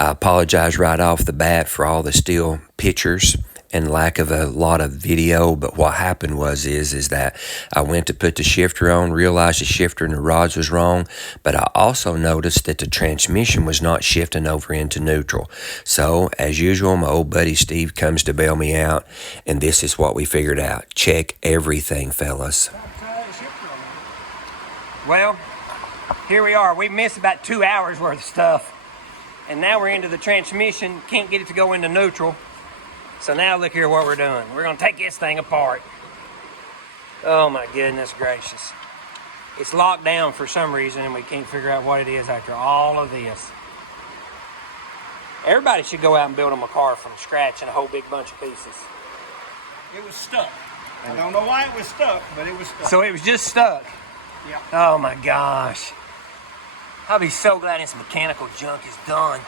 I apologize right off the bat for all the still pictures and lack of a lot of video, but what happened is that I went to put the shifter on, realized the shifter and the rods was wrong, but I also noticed that the transmission was not shifting over into neutral. So, as usual, my old buddy Steve comes to bail me out, and this is what we figured out. Check everything, fellas. Well, here we are. We missed about 2 hours worth of stuff, and now we're into the transmission. Can't get it to go into neutral. So now look here what we're doing. We're gonna take this thing apart. Oh my goodness gracious. It's locked down for some reason and we can't figure out what it is after all of this. Everybody should go out and build them a car from scratch in a whole big bunch of pieces. It was stuck. I don't know why it was stuck, but it was stuck. So it was just stuck? Yeah. Oh my gosh. I'll be so glad this mechanical junk is done.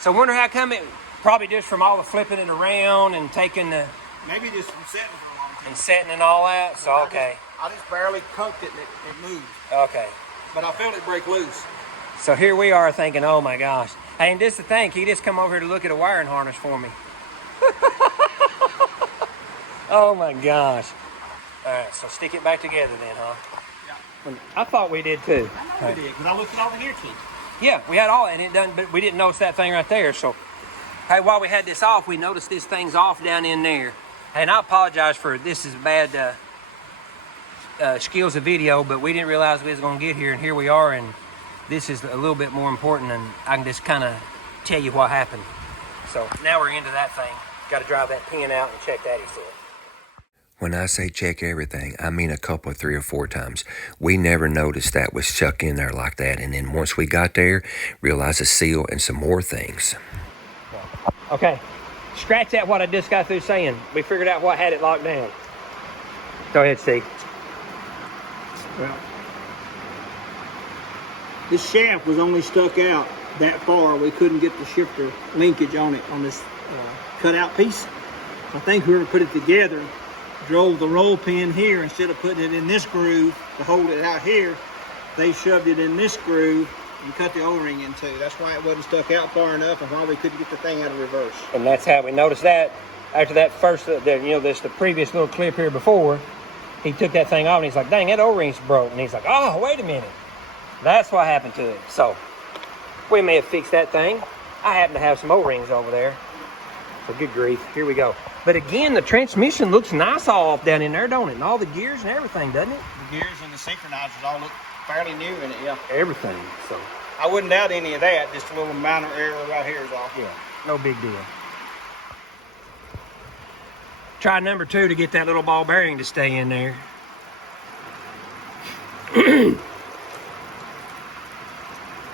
So I wonder how come it, probably just from all the flipping it around and taking the... Maybe just from setting for a long time. And setting and all that, so okay. I just barely cunked it and it moved. Okay. But I felt it break loose. So here we are thinking, oh my gosh. Hey, and this is the thing, he just come over here to look at a wiring harness for me. Oh my gosh. All right, so stick it back together then, huh? Yeah. I thought we did too. I know we did, because I looked at all the gear keys. Yeah, we had all that, and it done, but we didn't notice that thing right there. So, hey, while we had this off, we noticed this thing's off down in there. And I apologize for this is bad skills of video, but we didn't realize we was going to get here, and here we are, and this is a little bit more important, and I can just kind of tell you what happened. So now we're into that thing. Got to drive that pin out and check that, he said. When I say check everything, I mean a couple, 3 or 4 times. We never noticed that was stuck in there like that. And then once we got there, realized a seal and some more things. Okay, scratch that what I just got through saying. We figured out what had it locked down. Go ahead, Steve. Well, this shaft was only stuck out that far. We couldn't get the shifter linkage on it, on this cutout piece. I think whoever put it together drove the roll pin here instead of putting it in this groove to hold it out here. They shoved it in this groove and cut the O-ring in two. That's why it wasn't stuck out far enough and why we couldn't get the thing out of reverse. And that's how we noticed that after that first, the previous little clip here before, he took that thing off and he's like, dang, that O-ring's broke. And he's like, oh, wait a minute. That's what happened to it. So we may have fixed that thing. I happen to have some O-rings over there. So good grief, here we go. But again, the transmission looks nice all off down in there, don't it? And all the gears and everything, doesn't it? The gears and the synchronizers all look fairly new in it, yeah. Everything, so. I wouldn't doubt any of that, just a little minor error right here is all. Yeah, no big deal. Try number 2 to get that little ball bearing to stay in there.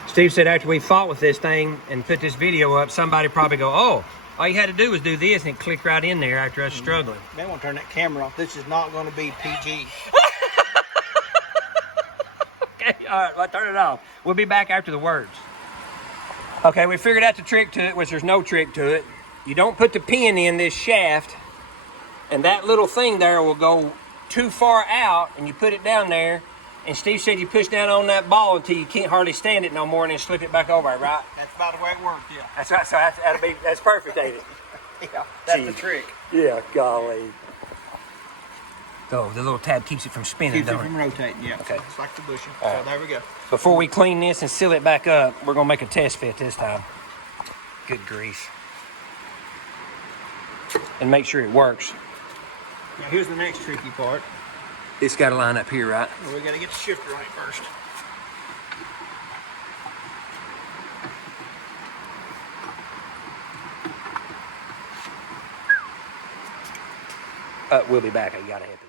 Steve said after we fought with this thing and put this video up, somebody probably go, oh, all you had to do was do this and it clicked right in there after us struggling. They won't turn that camera off. This is not going to be PG. Okay, all right, well, turn it off. We'll be back after the words. Okay, we figured out the trick to it, which there's no trick to it. You don't put the pin in this shaft, and that little thing there will go too far out, and you put it down there, and Steve said you push down on that ball until you can't hardly stand it no more, and then slip it back over, right? That's about the way it works, yeah. That's right, so that's perfect, ain't it? Yeah, that's Gee. the trick. Yeah, golly. Oh, the little tab keeps it from spinning, Keeps it don't from rotating, yeah. Okay. It's like the bushing. All So right. there we go. Before we clean this and seal it back up, we're gonna make a test fit this time. Good grief. And make sure it works. Now here's the next tricky part. It's gotta line up here, right? We got to get the shifter on it first. We'll be back. I gotta hit it.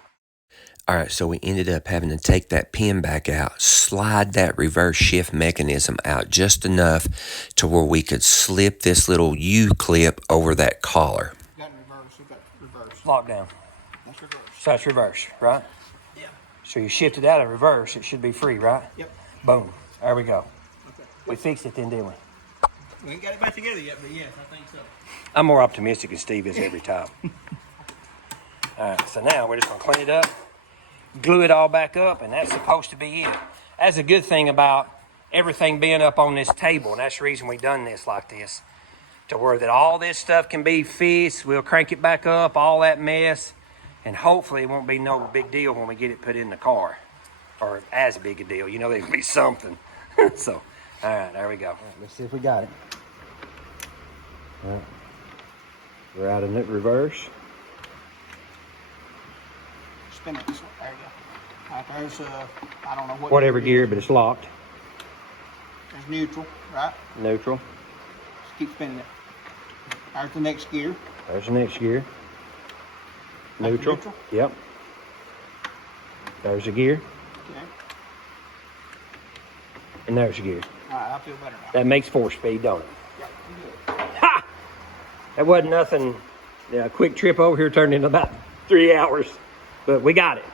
All right, so we ended up having to take that pin back out, slide that reverse shift mechanism out just enough to where we could slip this little U-clip over that collar. Got reverse. We got reverse. Lockdown. That's reverse. So that's reverse, right? Yeah. So you shift it out of reverse, it should be free, right? Yep. Boom. There we go. Okay. We fixed it then, didn't we? We ain't got it back together yet, but yes, I think so. I'm more optimistic than Steve is every time. All right, so now we're just gonna clean it up, glue it all back up, and that's supposed to be it. That's a good thing about everything being up on this table, and that's the reason we done this like this, to where that all this stuff can be fixed. We'll crank it back up, all that mess, and hopefully it won't be no big deal when we get it put in the car, or as big a deal. You know, there'll be something. So, all right, there we go. Right, let's see if we got it. All right. We're out in it reverse. Spin it this way. There you go. All right, there's I don't know what. Whatever gear, but it's locked. There's neutral, right? Neutral. Just keep spinning it. There's the next gear. There's the next gear. Neutral. Neutral? Yep. There's the gear. Okay. And there's the gear. All right, I feel better now. That makes 4-speed, don't it? Yep, I'm good. Ha! That wasn't nothing. Yeah, a quick trip over here turned into about 3 hours. But we got it.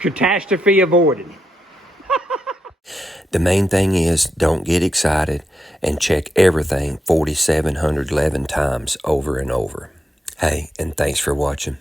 Catastrophe avoided. The main thing is, don't get excited and check everything 4,711 times over and over. Hey, and thanks for watching.